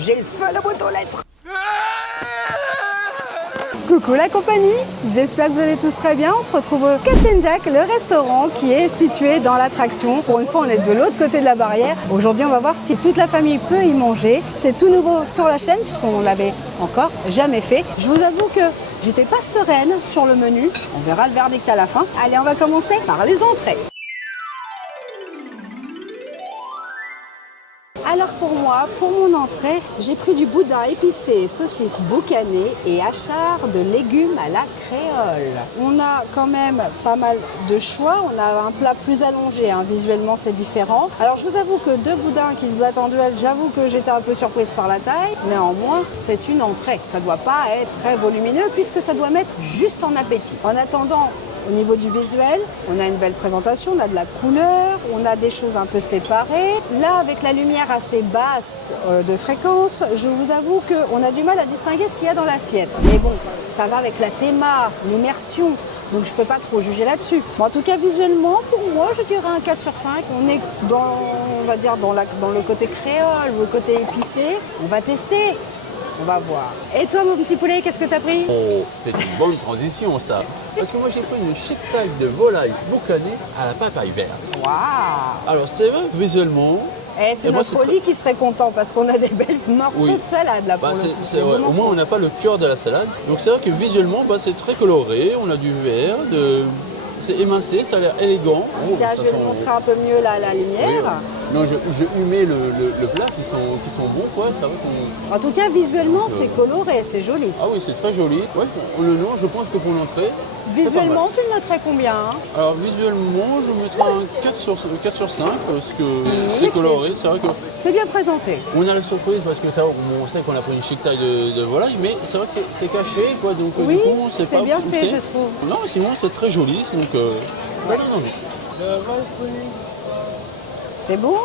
j'ai le feu à la boîte aux lettres. Coucou la compagnie, j'espère que vous allez tous très bien. On se retrouve au Captain Jack, le restaurant qui est situé dans l'attraction. Pour une fois, on est de l'autre côté de la barrière. Aujourd'hui, on va voir si toute la famille peut y manger. C'est tout nouveau sur la chaîne puisqu'on l'avait encore jamais fait. Je vous avoue que j'étais pas sereine sur le menu. On verra le verdict à la fin. Allez, on va commencer par les entrées. Alors pour moi, pour mon entrée, j'ai pris du boudin épicé, saucisse boucanée et hachard de légumes à la créole. On a quand même pas mal de choix. On a un plat plus allongé, hein. Visuellement c'est différent. Alors je vous avoue que deux boudins qui se battent en duel, j'avoue que j'étais un peu surprise par la taille. Néanmoins, c'est une entrée. Ça ne doit pas être très volumineux puisque ça doit mettre juste en appétit. En attendant, au niveau du visuel, on a une belle présentation, on a de la couleur, on a des choses un peu séparées. Là, avec la lumière assez basse de fréquence, je vous avoue qu'on a du mal à distinguer ce qu'il y a dans l'assiette. Mais bon, ça va avec la théma, l'immersion, donc je ne peux pas trop juger là-dessus. Bon, en tout cas, visuellement, pour moi, je dirais un 4 sur 5. On est dans, on va dire, dans le côté créole, le côté épicé. On va tester. On va voir. Et toi, mon petit poulet, qu'est-ce que tu as pris? Oh, c'est une bonne transition, ça. Parce que moi, j'ai pris une chic taille de volaille boucanée à la papaye verte. Waouh! Alors, c'est vrai, visuellement... Eh, c'est notre Oli qui serait content parce qu'on a des belles morceaux de salade là pour le coup. C'est vrai. Au moins, on n'a pas le cœur de la salade. Donc, c'est vrai que visuellement, c'est très coloré. On a du vert, c'est émincé, ça a l'air élégant. Tiens, je vais vous montrer un peu mieux la lumière. Oui. Non, je humais le plat qui sont bons, quoi. Ça va qu'on... En tout cas, visuellement, c'est coloré, c'est joli. Ah oui, c'est très joli. Ouais, non, je pense que pour l'entrée. Visuellement, tu le noterais combien, hein? Alors, visuellement, je mettrais un 4 sur 5 parce que c'est coloré. C'est vrai que. C'est bien présenté. On a la surprise parce que ça, on sait qu'on a pris une chic taille de volaille, mais c'est vrai que c'est caché, quoi. Donc, oui, du coup, c'est pas. Bien fait, je trouve. Non, mais sinon, c'est très joli. Donc, ça donne envie. C'est bon?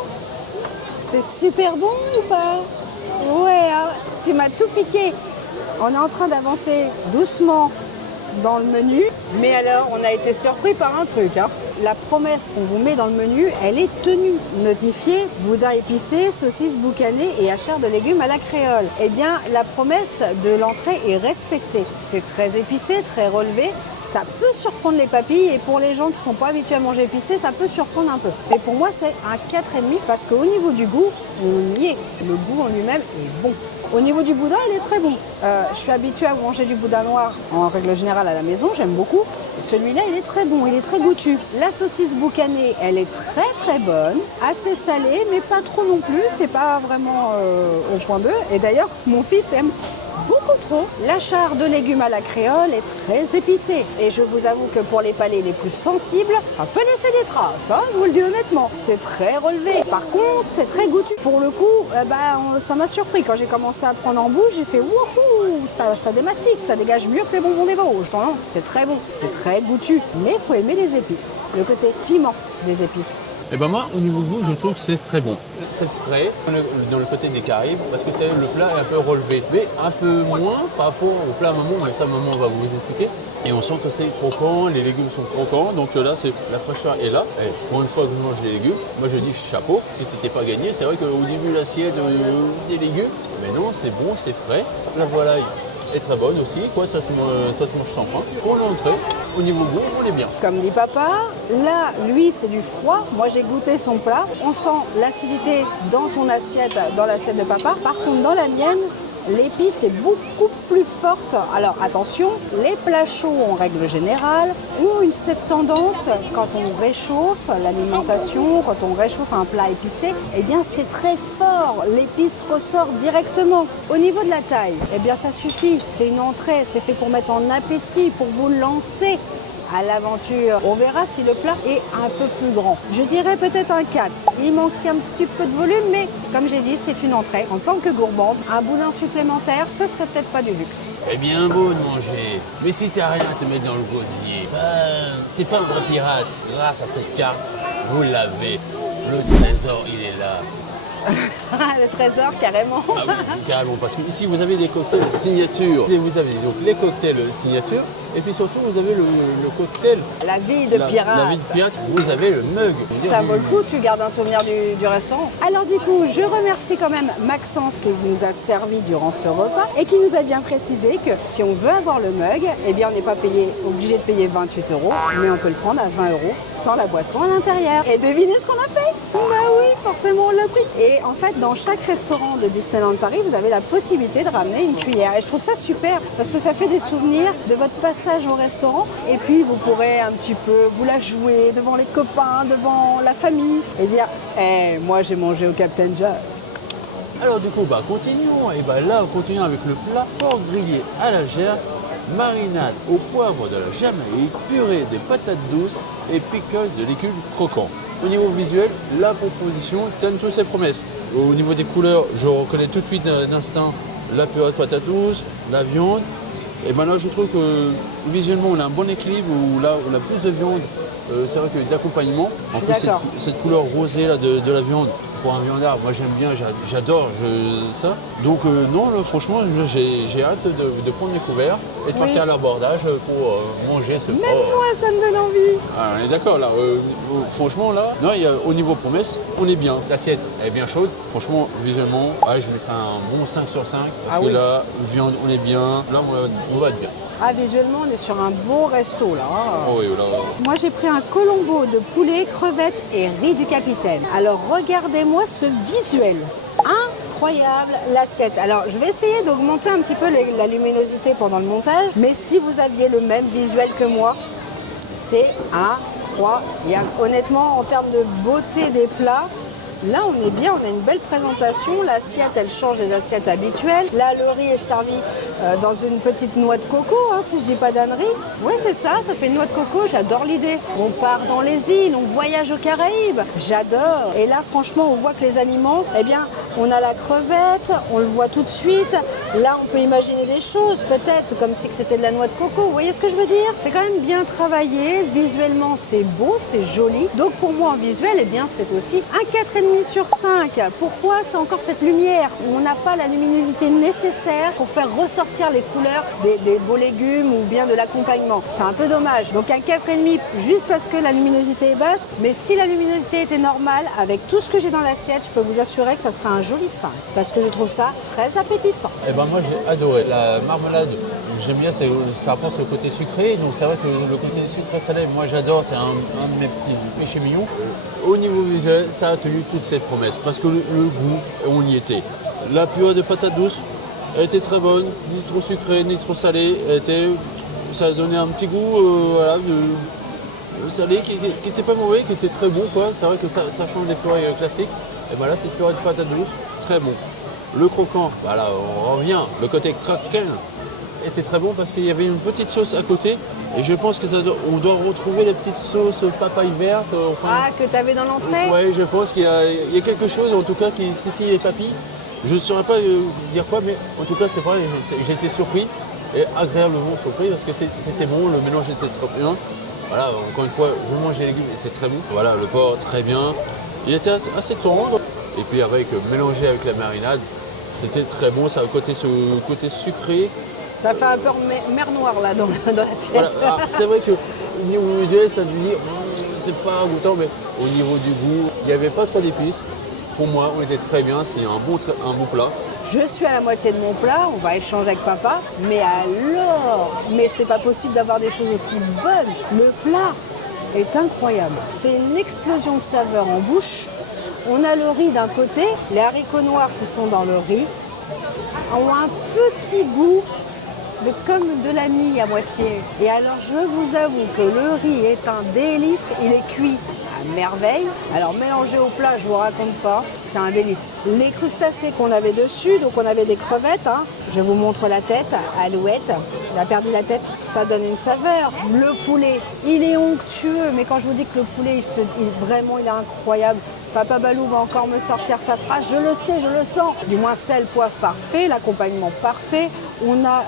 C'est super bon ou pas? Ouais, hein, tu m'as tout piqué. On est en train d'avancer doucement dans le menu, mais alors on a été surpris par un truc, hein. La promesse qu'on vous met dans le menu, elle est tenue. Notifié, boudin épicé, saucisse boucanée et hachard de légumes à la créole. Eh bien, la promesse de l'entrée est respectée. C'est très épicé, très relevé. Ça peut surprendre les papilles et pour les gens qui ne sont pas habitués à manger épicé, ça peut surprendre un peu. Mais pour moi, c'est un 4,5 parce qu'au niveau du goût, on y est. Le goût en lui-même est bon. Au niveau du boudin, il est très bon. Je suis habituée à manger du boudin noir en règle générale à la maison, j'aime beaucoup. Celui-là, il est très bon, il est très goûtu. La saucisse boucanée, elle est très très bonne, assez salée, mais pas trop non plus. C'est pas vraiment au point 2. Et d'ailleurs, mon fils aime beaucoup trop. L'hachard de légumes à la créole est très épicé. Et je vous avoue que pour les palais les plus sensibles, ça peut laisser des traces, hein, je vous le dis honnêtement. C'est très relevé. Par contre, c'est très goûtu. Pour le coup, ça m'a surpris. Quand j'ai commencé à prendre en bouche, j'ai fait wouhou, ça démastique, ça dégage mieux que les bonbons des Vosges. C'est très bon, c'est très goûtu. Mais il faut aimer les épices. Le côté piment des épices. Et ben moi, au niveau goût, je trouve que c'est très bon. C'est frais dans le côté des Caraïbes parce que le plat est un peu relevé, mais un peu moins par rapport au plat maman, mais ça maman va vous expliquer. Et on sent que c'est croquant, les légumes sont croquants, donc là, la fraîcheur est là. Et pour une fois que je mange des légumes, moi je dis chapeau, parce que c'était pas gagné. C'est vrai qu'au début, l'assiette des légumes, mais non, c'est bon, c'est frais. La volaille est très bonne aussi, quoi, ça se mange sans faim. Pour l'entrée, au niveau goût, on est bien. Comme dit papa, là, lui, c'est du froid. Moi, j'ai goûté son plat. On sent l'acidité dans ton assiette, dans l'assiette de papa. Par contre, dans la mienne, l'épice est beaucoup plus forte. Alors attention, les plats chauds en règle générale ont cette tendance, quand on réchauffe l'alimentation, quand on réchauffe un plat épicé, eh bien c'est très fort, l'épice ressort directement. Au niveau de la taille, eh bien ça suffit, c'est une entrée, c'est fait pour mettre en appétit, pour vous lancer à l'aventure. On verra si le plat est un peu plus grand. Je dirais peut-être un 4. Il manque un petit peu de volume, mais comme j'ai dit, c'est une entrée. En tant que gourmande, un boudin supplémentaire, ce serait peut-être pas du luxe. C'est bien beau de manger, mais si t'as rien à te mettre dans le gosier, t'es pas un vrai pirate. Grâce à cette carte, vous l'avez. Le trésor, il est là. Le trésor, carrément. Ah oui, carrément, parce que ici vous avez des cocktails signature. Et vous avez donc les cocktails signature, et puis surtout vous avez le cocktail. La vie de pirate. La vie de pirate, vous avez le mug. Ça vaut le coup, tu gardes un souvenir du restaurant. Alors du coup, je remercie quand même Maxence qui nous a servi durant ce repas et qui nous a bien précisé que si on veut avoir le mug, eh bien on n'est pas obligé de payer 28 €, mais on peut le prendre à 20 € sans la boisson à l'intérieur. Et devinez ce qu'on a fait? Bah oui, forcément on l'a pris. Et en fait, dans chaque restaurant de Disneyland Paris, vous avez la possibilité de ramener une cuillère. Et je trouve ça super parce que ça fait des souvenirs de votre passage au restaurant. Et puis vous pourrez un petit peu vous la jouer devant les copains, devant la famille et dire « moi j'ai mangé au Captain Jack ». Alors du coup, continuons. Et là, continuons avec le plat porc grillé à la gerre, marinade au poivre de la Jamaïque, purée de patates douces et pickles de légumes croquants. Au niveau visuel, la proposition tient toutes ses promesses. Au niveau des couleurs, je reconnais tout de suite d'instinct la purée de patates douces, la viande. Et là, je trouve que visuellement, on a un bon équilibre où là, on a plus de viande. C'est vrai que d'accompagnement. En plus, cette couleur rosée là, de la viande, pour un viandard, moi j'aime bien, j'adore ça. Donc non, là, franchement, j'ai hâte de prendre mes couverts et de partir à l'abordage pour manger ce porc. Même moi, ça me donne envie. Ah, on est d'accord là. Franchement là, non, au niveau promesse, on est bien. L'assiette est bien chaude. Franchement, visuellement, je mettrai un bon 5 sur 5. Parce que là, viande, on est bien. Là, on va être bien. Ah, visuellement, on est sur un beau resto là. Oh oui, là. Moi, j'ai pris un colombo de poulet, crevettes et riz du capitaine. Alors, regardez-moi ce visuel. Incroyable l'assiette. Alors, je vais essayer d'augmenter un petit peu la luminosité pendant le montage. Mais si vous aviez le même visuel que moi, c'est incroyable. Honnêtement, en termes de beauté des plats, là, on est bien, on a une belle présentation. L'assiette, elle change des assiettes habituelles. Là, le riz est servi dans une petite noix de coco, si je dis pas d'ânerie. Oui, c'est ça fait une noix de coco. J'adore l'idée. On part dans les îles, on voyage aux Caraïbes. J'adore. Et là, franchement, on voit que les aliments, on a la crevette, on le voit tout de suite. Là, on peut imaginer des choses, peut-être, comme si c'était de la noix de coco. Vous voyez ce que je veux dire? C'est quand même bien travaillé. Visuellement, c'est beau, c'est joli. Donc, pour moi, en visuel, c'est aussi un 4,5 sur 5. Pourquoi? C'est encore cette lumière où on n'a pas la luminosité nécessaire pour faire ressortir les couleurs des beaux légumes ou bien de l'accompagnement. C'est un peu dommage. Donc un 4,5 juste parce que la luminosité est basse. Mais si la luminosité était normale, avec tout ce que j'ai dans l'assiette, je peux vous assurer que ça sera un joli 5. Parce que je trouve ça très appétissant. Moi j'ai adoré. La marmelade, j'aime bien, ça apporte le côté sucré. Donc c'est vrai que le côté sucré salé, moi j'adore, c'est un de mes petits péchés mignons. Au niveau visuel, ça a tenu toutes ses promesses. Parce que le goût, on y était. La purée de patates douces, elle était très bonne, ni trop sucrée, ni trop salée. Ça a donné un petit goût de salé qui n'était pas mauvais, qui était très bon. C'est vrai que ça change des purées classiques. Et là, cette purée de patates douces, très bon. Le croquant, là, on revient. Le côté craquant était très bon parce qu'il y avait une petite sauce à côté. Et je pense qu'on doit retrouver les petites sauces papaye verte. Que tu avais dans l'entrée? Oui, je pense qu'il y a quelque chose en tout cas qui titille les papilles. Je ne saurais pas dire quoi, mais en tout cas, c'est vrai, j'ai été surpris et agréablement surpris parce que c'était bon, le mélange était très bien. Voilà, encore une fois, je mange les légumes et c'est très bon. Voilà, le porc, très bien. Il était assez tendre. Et puis mélangé avec la marinade, c'était très bon. Ça a ce côté sucré. Ça fait un peu mer Noire là dans l'assiette. Voilà. C'est vrai qu'au niveau visuel, ça veut dire c'est pas goûtant, mais au niveau du goût, il n'y avait pas trop d'épices. Pour moi, on était très bien, c'est un bon plat. Je suis à la moitié de mon plat, on va échanger avec papa. Mais alors, c'est pas possible d'avoir des choses aussi bonnes. Le plat est incroyable. C'est une explosion de saveurs en bouche. On a le riz d'un côté, les haricots noirs qui sont dans le riz ont un petit goût comme de l'anis à moitié. Et alors, je vous avoue que le riz est un délice, il est cuit à merveille. Alors, mélangé au plat, je vous raconte pas, c'est un délice. Les crustacés qu'on avait dessus, donc on avait des crevettes, je vous montre la tête, Alouette, il a perdu la tête, ça donne une saveur. Le poulet, il est onctueux, mais quand je vous dis que le poulet, vraiment, il est incroyable. Papa Balou va encore me sortir sa phrase, je le sais, je le sens. Du moins, sel, poivre parfait, l'accompagnement parfait. On a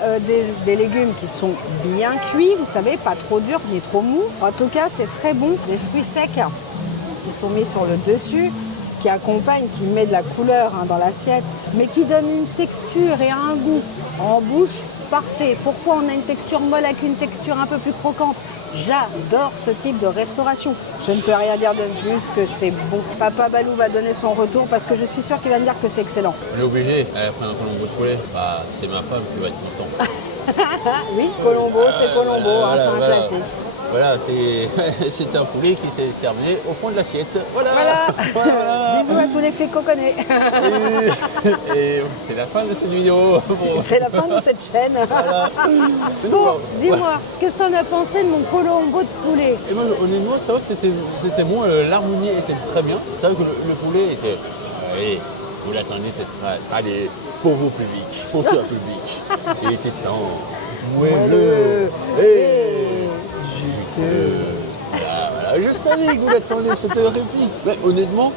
des légumes qui sont bien cuits, vous savez, pas trop durs ni trop mous. En tout cas, c'est très bon. Des fruits secs qui sont mis sur le dessus. qui accompagne, qui met de la couleur dans l'assiette, mais qui donne une texture et un goût en bouche parfait. Pourquoi on a une texture molle avec une texture un peu plus croquante? J'adore ce type de restauration. Je ne peux rien dire de plus que c'est bon. Papa Balou va donner son retour parce que je suis sûre qu'il va me dire que c'est excellent. On est obligé, après un colombo de poulet, bah, c'est ma femme qui va être contente. Oui, Colombo, c'est Colombo, voilà, c'est un voilà. classique. Voilà, c'est un poulet qui s'est servi au fond de l'assiette. Voilà. Voilà. Bisous à tous les flics qu'on connaît. Et c'est la fin de cette vidéo. C'est la fin de cette chaîne. Voilà. Bon, dis-moi, qu'est-ce que t'en as pensé de mon Colombo de poulet? Et moi, honnêtement, c'est vrai que c'était bon, l'harmonie était très bien. C'est vrai que le poulet était... Allez, vous l'attendez cette phrase. Allez, pour vos publics, pour toi public. Il était temps. Moelleux Et juteux. voilà. Je savais que vous l'attendiez cette réplique. Mais honnêtement,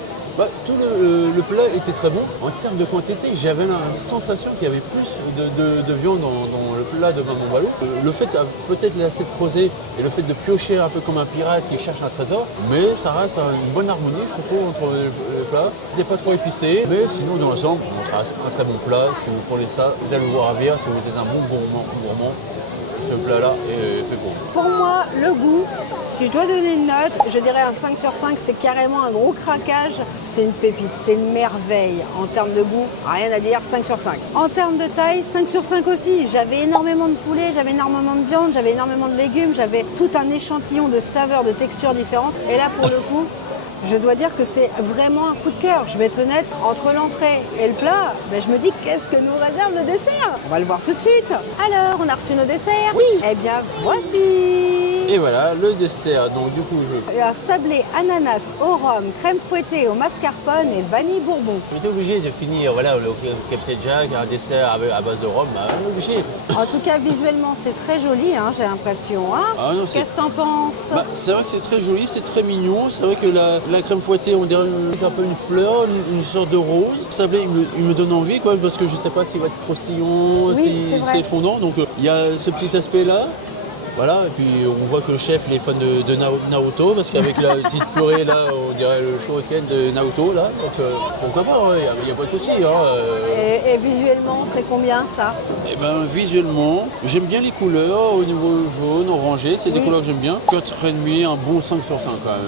tout le plat était très bon. En termes de quantité, j'avais la sensation qu'il y avait plus de viande dans le plat de Maman Balou. Le fait peut-être laisser creuser et le fait de piocher un peu comme un pirate qui cherche un trésor, mais ça reste une bonne harmonie, je trouve, entre le plat. Il n'est pas trop épicé, mais sinon dans l'ensemble, ça reste un très bon plat. Si vous prenez ça, vous allez vous ravir. Si vous êtes un bon gourmand, ce plat-là est fait pour vous. Pour moi, le goût, si je dois donner une note, je dirais un 5 sur 5, c'est carrément un gros craquage. C'est une pépite, c'est une merveille. En termes de goût, rien à dire, 5 sur 5. En termes de taille, 5 sur 5 aussi. J'avais énormément de poulet, j'avais énormément de viande, j'avais énormément de légumes, j'avais tout un échantillon de saveurs, de textures différentes. Et là, pour le coup, je dois dire que c'est vraiment un coup de cœur. Je vais être honnête, entre l'entrée et le plat, je me dis qu'est-ce que nous réserve le dessert? On va le voir tout de suite. Alors, on a reçu nos desserts? Oui. Eh bien, voici. Et voilà, le dessert. Donc du coup, Un sablé ananas au rhum, crème fouettée au mascarpone et vanille bourbon. j'étais obligé de finir voilà, le Captain Jack, un dessert à base de rhum. On est obligé. En tout cas, visuellement, c'est très joli, j'ai l'impression. Ah non, Qu'est-ce que t'en penses? c'est vrai que c'est très joli, c'est très mignon. C'est vrai que la crème fouettée, on dirait un peu une fleur, une sorte de rose. Le sablé, il me donne envie, quoi, parce que je ne sais pas s'il va être croustillant, Oui, si c'est vrai. c'est fondant. Donc il y a ce petit aspect-là. Voilà, et puis on voit que le chef il est fan de Naruto, parce qu'avec la petite purée là, on dirait le shuriken de Naruto là, donc pourquoi pas, il n'y a pas de souci. Et visuellement, c'est combien ça? Et ben visuellement, j'aime bien les couleurs, au niveau jaune, orangé, c'est des Oui. couleurs que j'aime bien. 4,5, un bon 5 sur 5 quand même.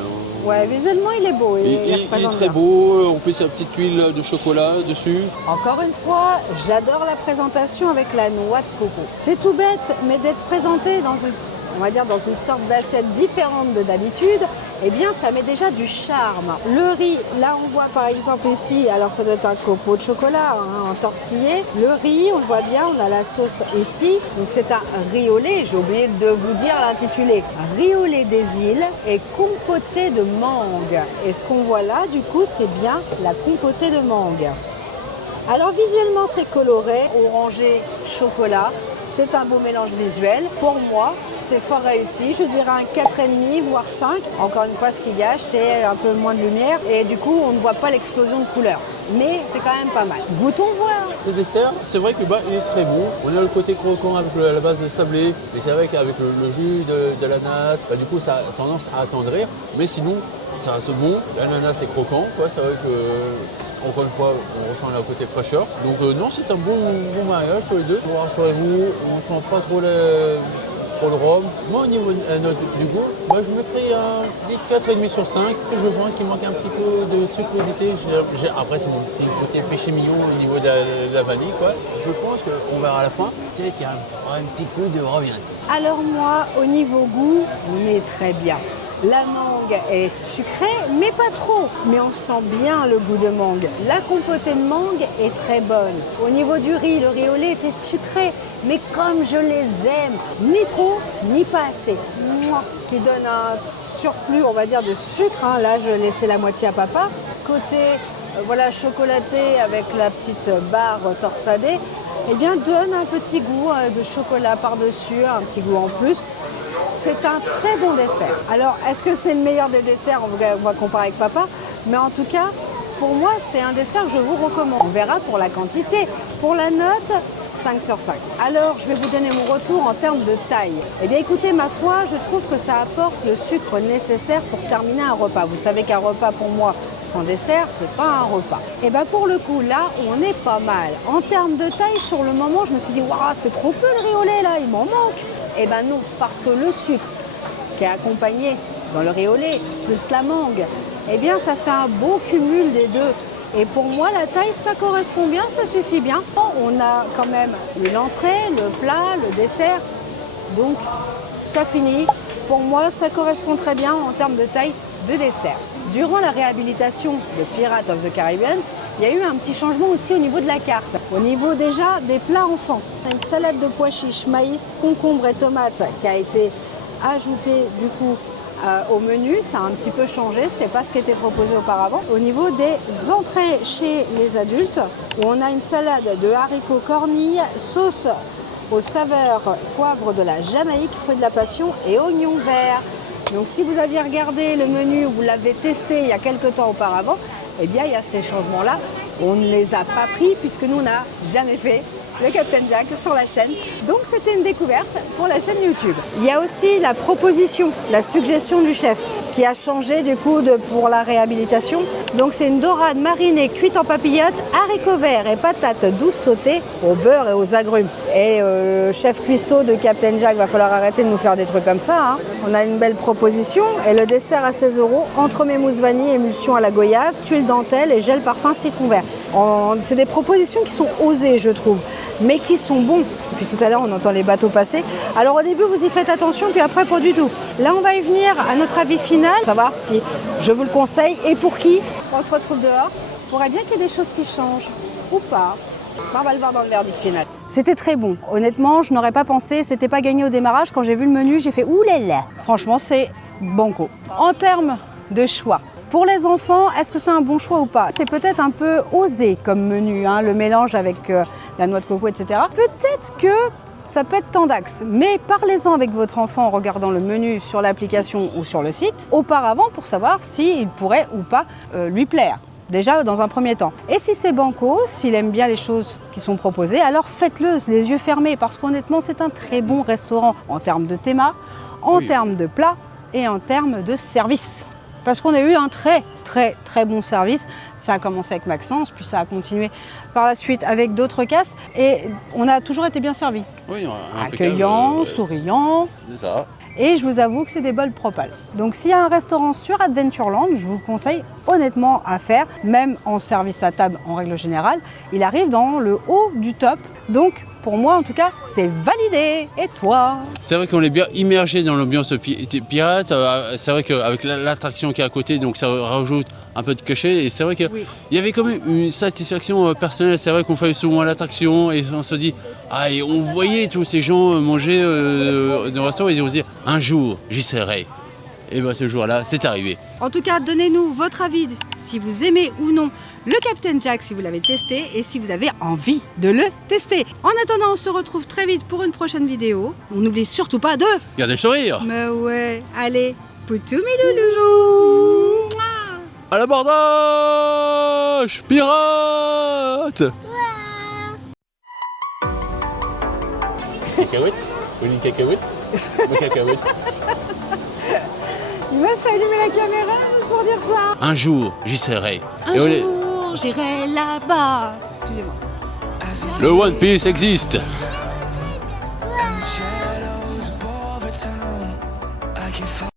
Ouais, visuellement, il est beau. Il est représente très bien. beau, on peut sa petite huile de chocolat dessus. Encore une fois, j'adore la présentation avec la noix de coco. C'est tout bête, mais d'être présenté dans une sorte d'assiette différente de d'habitude, eh bien ça met déjà du charme. Le riz, là on voit par exemple ici, alors ça doit être un copeau de chocolat, en tortillé. Le riz, on le voit bien, on a la sauce ici. Donc c'est un riz au lait, j'ai oublié de vous dire l'intitulé. Riz au lait des îles et compoté de mangue. Et ce qu'on voit là, du coup, c'est bien la compotée de mangue. Alors visuellement c'est coloré, orangé, chocolat, c'est un beau mélange visuel. Pour moi, c'est fort réussi, je dirais un 4,5 voire 5. Encore une fois, ce qui gâche, c'est un peu moins de lumière et du coup on ne voit pas l'explosion de couleurs. Mais c'est quand même pas mal. Goûtons voir. Ce dessert, c'est vrai que il est très bon. On a le côté croquant avec la base de sablé, mais c'est vrai qu'avec le jus de l'ananas, du coup ça a tendance à attendrir. Mais sinon, ça reste bon. L'ananas est croquant, quoi. C'est vrai que, encore une fois, on ressent le côté fraîcheur. Donc non, c'est un bon mariage tous les deux. Bon, rassurez-vous, on ne sent pas trop le rhum. Moi, au niveau du goût, je mettrais un 4,5 sur 5. Je pense qu'il manque un petit peu de sucrosité. Après, c'est mon petit côté péché mignon au niveau de la vanille, quoi. Je pense qu'on verra à la fin. Peut-être qu'il y a un petit coup de rhum. Alors moi, au niveau goût, on est très bien. La mangue est sucrée, mais pas trop. Mais on sent bien le goût de mangue. La compotée de mangue est très bonne. Au niveau du riz, le riz au lait était sucré. Mais comme je les aime, ni trop, ni pas assez. Mouah, qui donne un surplus, on va dire, de sucre. Là, je laissais la moitié à papa. Côté chocolaté avec la petite barre torsadée, eh bien, donne un petit goût de chocolat par-dessus, un petit goût en plus. C'est un très bon dessert. Alors, est-ce que c'est le meilleur des desserts? On va comparer avec papa. Mais en tout cas, pour moi, c'est un dessert que je vous recommande. On verra pour la quantité. Pour la note, 5 sur 5. Alors, je vais vous donner mon retour en termes de taille. Eh bien, écoutez, ma foi, je trouve que ça apporte le sucre nécessaire pour terminer un repas. Vous savez qu'un repas, pour moi, sans dessert, c'est pas un repas. Et bien, pour le coup, là, on est pas mal. En termes de taille, sur le moment, je me suis dit, waouh, c'est trop peu le riz au lait, là, il m'en manque. Eh bien non, parce que le sucre qui est accompagné dans le riz au lait, plus la mangue, eh bien, ça fait un beau cumul des deux. Et pour moi, la taille, ça correspond bien, ça suffit bien. On a quand même l'entrée, le plat, le dessert. Donc, ça finit. Pour moi, ça correspond très bien en termes de taille de dessert. Durant la réhabilitation de Pirates of the Caribbean, il y a eu un petit changement aussi au niveau de la carte. Au niveau déjà des plats enfants. Une salade de pois chiches, maïs, concombre et tomates qui a été ajoutée du coup au menu, ça a un petit peu changé, c'était pas ce qui était proposé auparavant. Au niveau des entrées chez les adultes, où on a une salade de haricots cornilles, sauce aux saveurs poivre de la Jamaïque, fruits de la passion et oignons verts. Donc si vous aviez regardé le menu, vous l'avez testé il y a quelques temps auparavant, eh bien il y a ces changements-là. On ne les a pas pris puisque nous on n'a jamais fait le Captain Jack sur la chaîne. Donc c'était une découverte pour la chaîne YouTube. Il y a aussi la proposition, la suggestion du chef qui a changé du coup pour la réhabilitation. Donc c'est une dorade marinée cuite en papillotes, haricots verts et patates douces sautées au beurre et aux agrumes. Et chef cuistot de Captain Jack, va falloir arrêter de nous faire des trucs comme ça. Hein. On a une belle proposition et le dessert à 16 €, entremets mousse vanille, émulsion à la goyave, tuile dentelle et gel parfum citron vert. C'est des propositions qui sont osées, je trouve, mais qui sont bons. Et puis tout à l'heure, on entend les bateaux passer. Alors au début, vous y faites attention, puis après, pas du tout. Là, on va y venir à notre avis final, savoir si je vous le conseille et pour qui. On se retrouve dehors. Il pourrait bien qu'il y ait des choses qui changent, ou pas. On va le voir dans le verdict final. C'était très bon. Honnêtement, je n'aurais pas pensé, c'était pas gagné au démarrage. Quand j'ai vu le menu, j'ai fait oulala. Franchement, c'est banco. En termes de choix, pour les enfants, est-ce que c'est un bon choix ou pas? C'est peut-être un peu osé comme menu, hein, le mélange avec la noix de coco, etc. Peut-être que ça peut être tendax, mais parlez-en avec votre enfant en regardant le menu sur l'application ou sur le site auparavant pour savoir s'il pourrait ou pas lui plaire. Déjà dans un premier temps. Et si c'est banco, s'il aime bien les choses qui sont proposées, alors faites-le les yeux fermés parce qu'honnêtement c'est un très bon restaurant en termes de théma, en termes de plats et en termes de service. Parce qu'on a eu un très bon service. Ça a commencé avec Maxence, puis ça a continué par la suite avec d'autres castes. Et on a toujours été bien servis. Oui, accueillant, souriant. C'est ça. Et je vous avoue que c'est des bols propales. Donc s'il y a un restaurant sur Adventureland, je vous conseille honnêtement à faire, même en service à table en règle générale. Il arrive dans le haut du top. Donc pour moi en tout cas, c'est validé. Et toi? C'est vrai qu'on est bien immergé dans l'ambiance pirate. C'est vrai qu'avec l'attraction qui est à côté, donc ça rajoute un peu de cachet. Et c'est vrai qu'il y avait quand même une satisfaction personnelle. C'est vrai qu'on fait souvent à l'attraction et on se dit, ah, et on voyait tous ces gens manger dans le restaurant et on se dit, un jour, j'y serai. Et bien ce jour-là, c'est arrivé. En tout cas, donnez-nous votre avis, si vous aimez ou non le Captain Jack, si vous l'avez testé et si vous avez envie de le tester. En attendant, on se retrouve très vite pour une prochaine vidéo. On n'oublie surtout pas de... Gardez le sourire. Mais ouais, allez, poutou mes loulous. À l'abordage, pirate. Cacahuète. Vous voulez une cacahuète? Une cacahuète. Il m'a fait allumer la caméra pour dire ça. Un jour, j'y serai. Un jour, j'irai là-bas. Excusez-moi. Le One Piece existe.